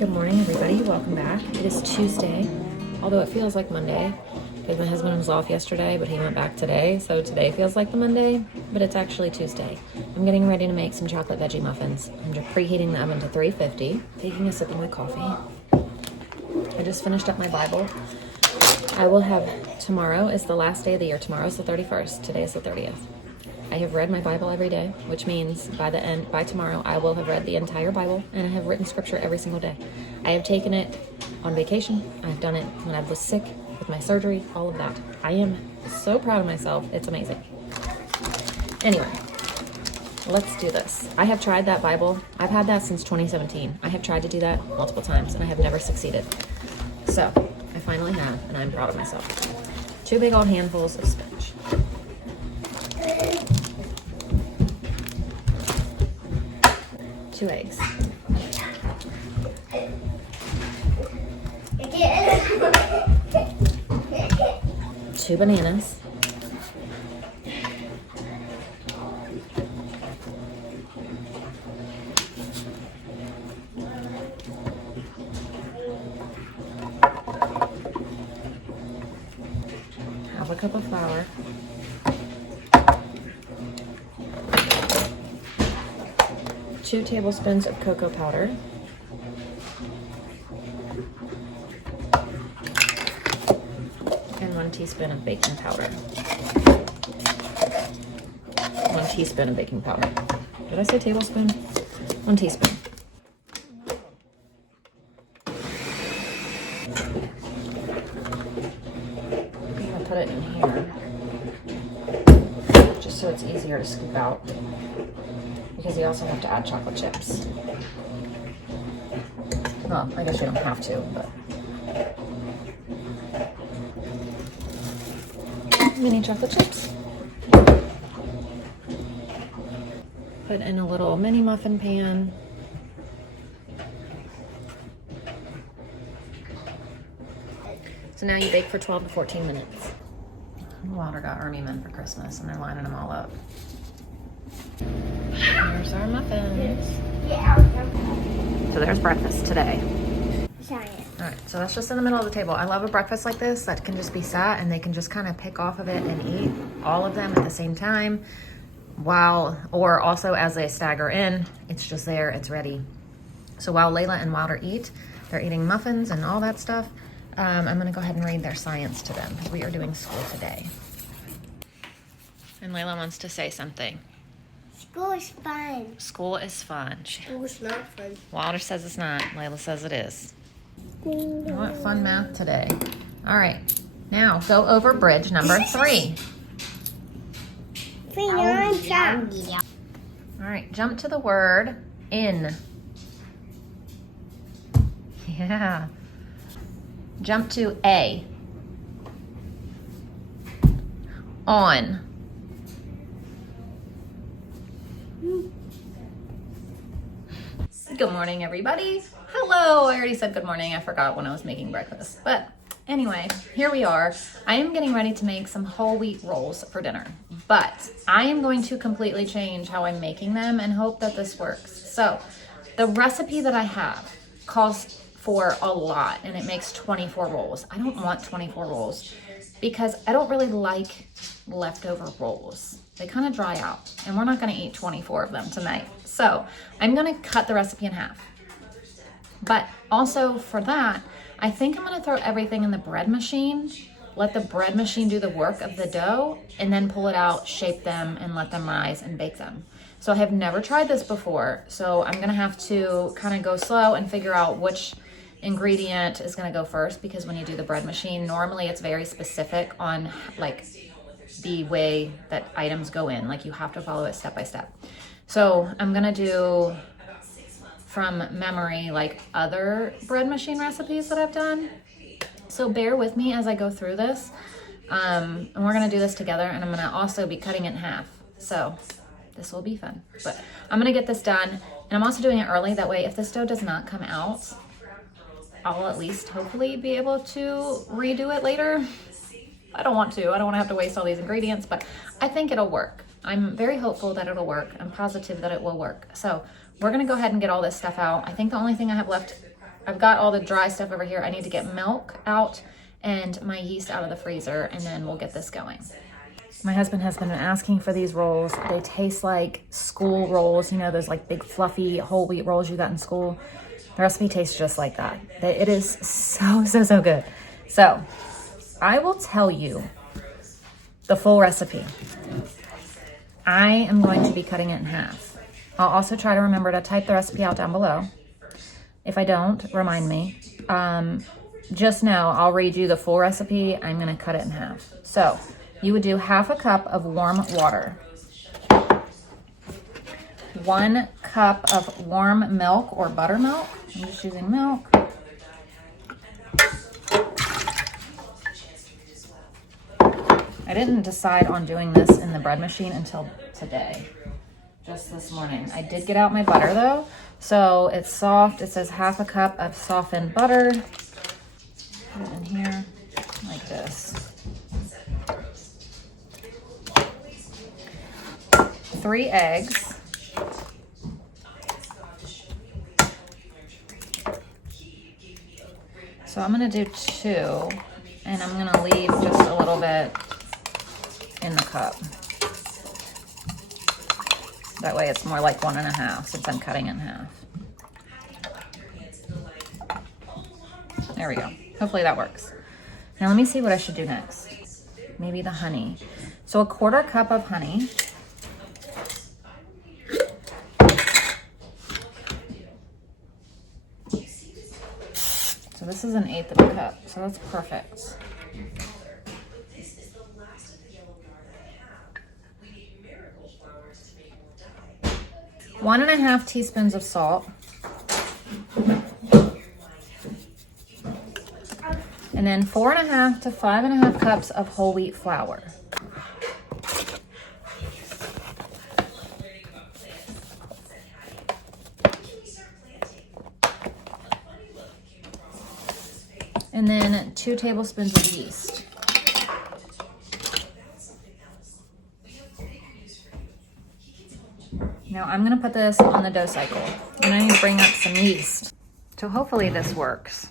Good morning, everybody. Welcome back. It is Tuesday, although it feels like Monday because my husband was off yesterday, but he went back today. So today feels like the Monday, but it's actually Tuesday. I'm getting ready to make some chocolate veggie muffins. I'm just preheating the oven to 350, taking a sip of my coffee. I just finished up my Bible. I will have, tomorrow is the last day of the year. Tomorrow is the 31st. Today is the 30th. I have read my Bible every day, which means by tomorrow, I will have read the entire Bible and I have written scripture every single day. I have taken it on vacation. I've done it when I was sick with my surgery, all of that. I am so proud of myself. It's amazing. Anyway, let's do this. I have tried that Bible. I've had that since 2017. I have tried to do that multiple times and I have never succeeded. So I finally have, and I'm proud of myself. 2 big old handfuls of spinach. 2 eggs. 2 bananas. 1/2 cup of flour. 2 tablespoons of cocoa powder. 1 teaspoon of baking powder. 1 teaspoon of baking powder. Did I say tablespoon? 1 teaspoon. I'm gonna put it in here, just so it's easier to scoop out, because you also have to add chocolate chips. Well, I guess you don't have to, but mini chocolate chips. Put in a little mini muffin pan. So now you bake for 12 to 14 minutes. Walter got Army men for Christmas and they're lining them all up. Here's our muffins. So there's breakfast today. All right, so that's just in the middle of the table. I love a breakfast like this that can just be sat and they can just kind of pick off of it and eat all of them at the same time, or also as they stagger in, it's just there, it's ready. So while Layla and Wilder eat, they're eating muffins and all that stuff. I'm gonna go ahead and read their science to them because we are doing school today. And Layla wants to say something. School is fun. School is fun. School is not fun. Wilder says it's not. Layla says it is. I want fun math today. All right, now go over bridge number 3. 3, 9, jump. All right, jump to the word in. Yeah. Jump to A. On. Good morning, everybody. Hello. I already said good morning. I forgot when I was making breakfast. But anyway, here we are. I am getting ready to make some whole wheat rolls for dinner. But I am going to completely change how I'm making them and hope that this works. So the recipe that I have calls for a lot and it makes 24 rolls. I don't want 24 rolls because I don't really like leftover rolls. They kind of dry out and we're not going to eat 24 of them tonight. So I'm going to cut the recipe in half. But also for that, I think I'm going to throw everything in the bread machine, let the bread machine do the work of the dough, and then pull it out, shape them, and let them rise and bake them. So I have never tried this before, so I'm going to have to kind of go slow and figure out which ingredient is going to go first, because when you do the bread machine, normally it's very specific on like the way that items go in. Like you have to follow it step by step. So I'm going to do from memory like other bread machine recipes that I've done. So bear with me as I go through this. And we're going to do this together, and I'm going to also be cutting it in half. So this will be fun. But I'm going to get this done, and I'm also doing it early. That way, if this dough does not come out, I'll at least hopefully be able to redo it later. I don't want to have to waste all these ingredients, but I think it'll work. I'm very hopeful that it'll work. I'm positive that it will work. So we're gonna go ahead and get all this stuff out. I think the only thing I have left I've got all the dry stuff over here. I need to get milk out and my yeast out of the freezer, and then we'll get this going. My husband has been asking for these rolls. They taste like school rolls, you know, those like big fluffy whole wheat rolls you got in school. The recipe tastes just like that. It is so good. So I will tell you the full recipe. I am going to be cutting it in half. I'll also try to remember to type the recipe out down below. If I don't, remind me. Just know I'll read you the full recipe. I'm going to cut it in half. So you would do half a cup of warm water, 1 cup of warm milk or buttermilk. I'm just using milk. I didn't decide on doing this in the bread machine until today, just this morning. I did get out my butter though, so it's soft. It says half a cup of softened butter. Put it in here like this. 3 eggs. So I'm gonna do 2, and I'm gonna leave just a little bit in the cup. That way it's more like 1.5 since I'm cutting it in half. There we go. Hopefully that works. Now let me see what I should do next. Maybe the honey. So 1/4 cup of honey. So this is 1/8 of a cup, so that's perfect. 1.5 teaspoons of salt. And then 4.5 to 5.5 cups of whole wheat flour. And then 2 tablespoons of yeast. Now I'm gonna put this on the dough cycle, and I need to bring up some yeast. So hopefully this works.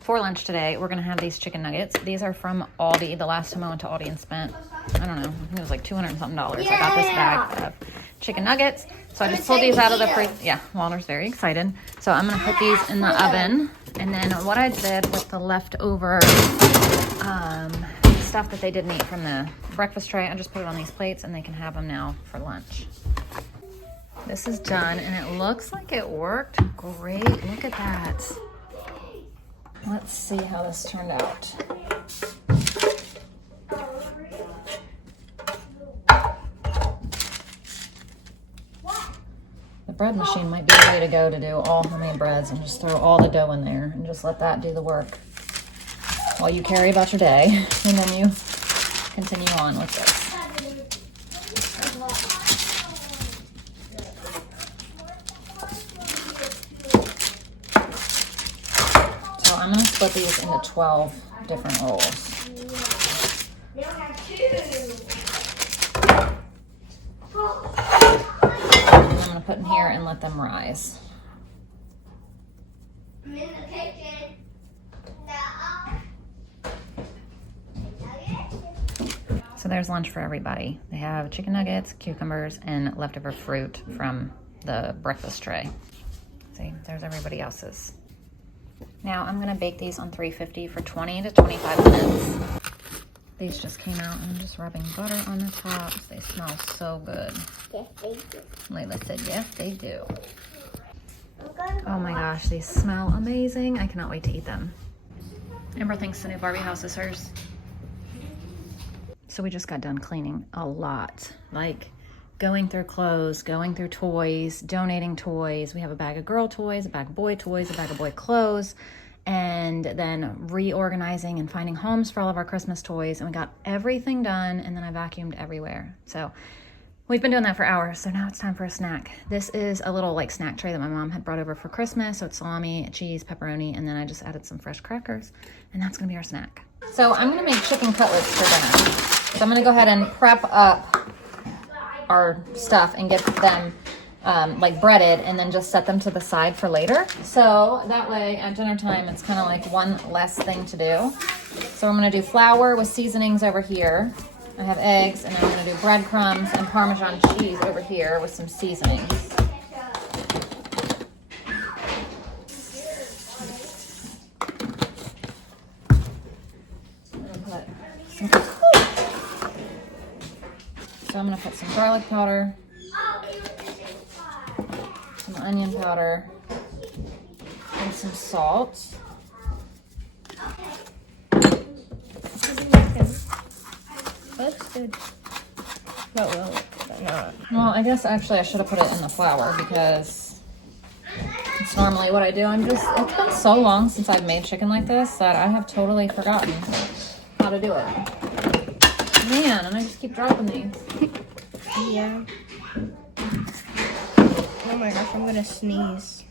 For lunch today, we're gonna have these chicken nuggets. These are from Aldi. The last time I went to Aldi and spent, I don't know, I think it was like $200 and something. I got this bag of chicken nuggets. So I just pulled these out of the freezer. Yeah, Walter's very excited. So I'm gonna put these in the oven. And then what I did with the leftover stuff that they didn't eat from the breakfast tray, I just put it on these plates and they can have them now for lunch. This is done and it looks like it worked great. Look at that. Let's see how this turned out. The bread machine might be the way to go to do all homemade breads, and just throw all the dough in there and just let that do the work while you carry about your day, and then you continue on with this. So I'm going to split these into 12 different rolls. Put in here and let them rise. I'm in the kitchen. So there's lunch for everybody. They have chicken nuggets, cucumbers, and leftover fruit from the breakfast tray. See, there's everybody else's. Now I'm gonna bake these on 350 for 20 to 25 minutes. These just came out and I'm just rubbing butter on the tops. They smell so good. Yes, they do. Layla said, yes, they do. Oh my gosh, these smell amazing. I cannot wait to eat them. Amber thinks the new Barbie house is hers. So we just got done cleaning a lot. Like going through clothes, going through toys, donating toys. We have a bag of girl toys, a bag of boy toys, a bag of boy clothes, and then reorganizing and finding homes for all of our Christmas toys. And we got everything done, and then I vacuumed everywhere. So we've been doing that for hours, so now it's time for a snack. This is a little like snack tray that my mom had brought over for Christmas. So it's salami, cheese, pepperoni, and then I just added some fresh crackers, and that's gonna be our snack. So I'm gonna make chicken cutlets for dinner. So I'm gonna go ahead and prep up our stuff and get them like breaded, and then just set them to the side for later. So that way at dinner time, it's kind of like one less thing to do. So I'm gonna do flour with seasonings over here. I have eggs, and I'm gonna do breadcrumbs and Parmesan cheese over here with some seasonings. So I'm gonna put some garlic powder, some onion powder, and some salt. That's good. Well, I guess actually I should have put it in the flour because it's normally what I do. It's been so long since I've made chicken like this that I have totally forgotten how to do it. Man, and I just keep dropping these. Yeah. Oh my gosh, I'm gonna sneeze.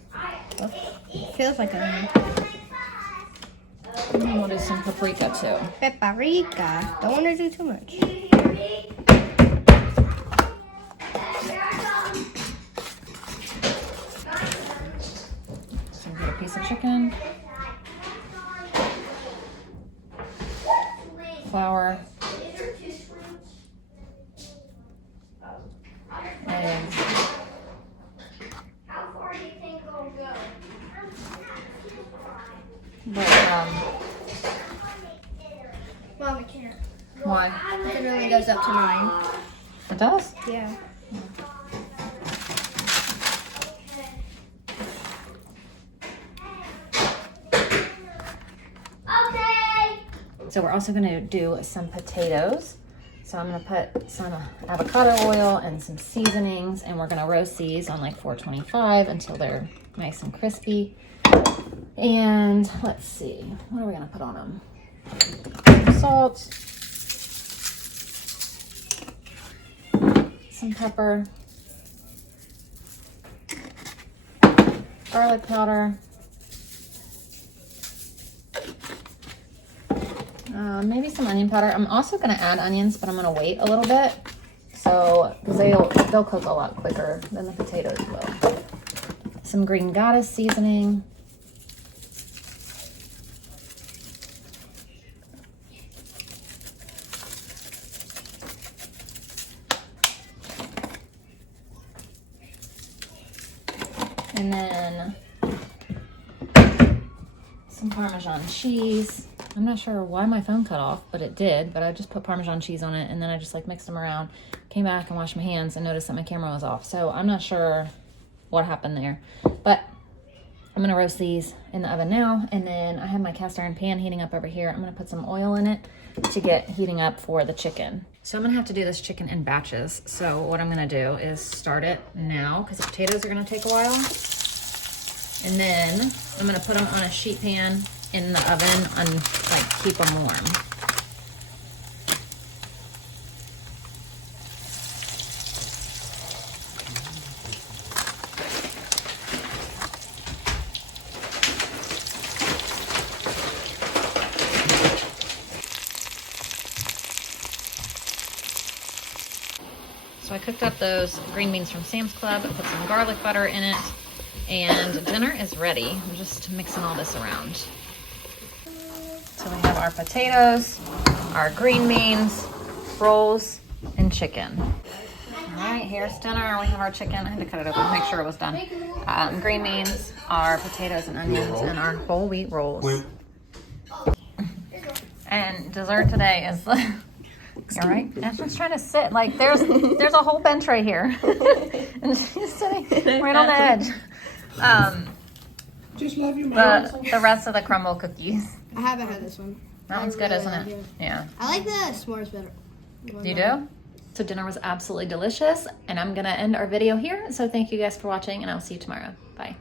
It feels like a And then we'll do some paprika too. paprika. Don't want to do too much. So get a piece of chicken, flour, eggs. But, Mom, I can't. why? It really goes up to 9. It does? Yeah. So we're also gonna do some potatoes. So I'm gonna put some avocado oil and some seasonings, and we're gonna roast these on like 425 until they're nice and crispy. And let's see, what are we gonna put on them? Salt, some pepper, garlic powder, maybe some onion powder. I'm also gonna add onions, but I'm gonna wait a little bit, so because they'll cook a lot quicker than the potatoes will. Some green goddess seasoning. And then some Parmesan cheese. I'm not sure why my phone cut off, but it did. But I just put Parmesan cheese on it, and then I just like mixed them around, came back and washed my hands and noticed that my camera was off. So I'm not sure what happened there. But I'm gonna roast these in the oven now, and then I have my cast iron pan heating up over here. I'm gonna put some oil in it to get heating up for the chicken. So I'm gonna have to do this chicken in batches. So what I'm gonna do is start it now, because the potatoes are gonna take a while. And then I'm gonna put them on a sheet pan in the oven and like keep them warm. So I cooked up those green beans from Sam's Club. I put some garlic butter in it, and dinner is ready. I'm just mixing all this around. So we have our potatoes, our green beans, rolls, and chicken. All right, here's dinner. We have our chicken. I had to cut it open to make sure it was done. Green beans, our potatoes and onions, and our whole wheat rolls. And dessert today is the... You're right. I'm just trying to sit. Like there's a whole bench right here, and she's sitting right on the edge. Just love you, Mom. The rest of the crumble cookies. I haven't had this one. That one's good, isn't it? Yeah. I like the s'mores better. You do? So dinner was absolutely delicious, and I'm gonna end our video here. So thank you guys for watching, and I'll see you tomorrow. Bye.